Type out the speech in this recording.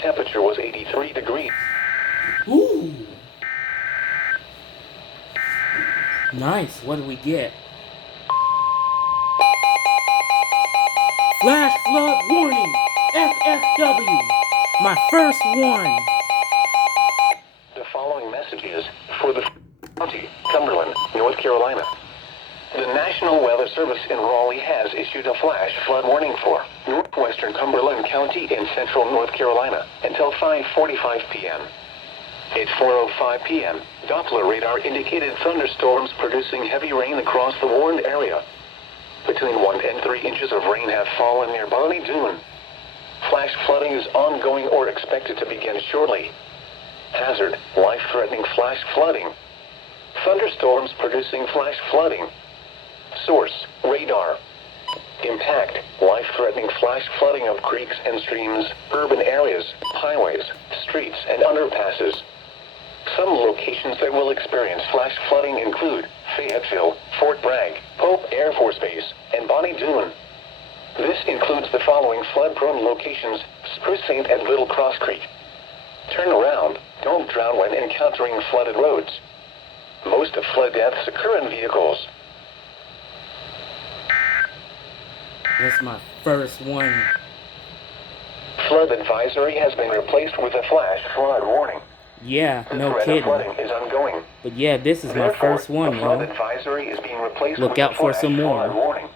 temperature was 83 degrees. Ooh. Nice. What do we get? Flash flood warning. FFW. My first one. The following message is for the county, Cumberland, North Carolina. The National Weather Service in Raleigh has issued a flash flood warning for northwestern Cumberland County in central North Carolina until 5:45 p.m. At 4:05 p.m., Doppler radar indicated thunderstorms producing heavy rain across the warned area. Between 1 and 3 inches of rain have fallen near Bonnie Doon. Flash flooding is ongoing or expected to begin shortly. Hazard, life-threatening flash flooding. Thunderstorms producing flash flooding. Source, radar. Impact, life-threatening flash flooding of creeks and streams, urban areas, highways, streets, and underpasses. Some locations that will experience flash flooding include Fayetteville, Fort Bragg, Pope Air Force Base, and Bonnie Doon. This includes the following flood-prone locations: Spruce St. and Little Cross Creek. Turn around, don't drown when encountering flooded roads. Most of flood deaths occur in vehicles. That's my first one. Flood advisory has been replaced with a flash flood warning. Yeah, The no threat kidding. of flooding is ongoing. But yeah, this is my Therefore, first one, the flood yo. advisory is being replaced Look with out a for flash some more. flood warning.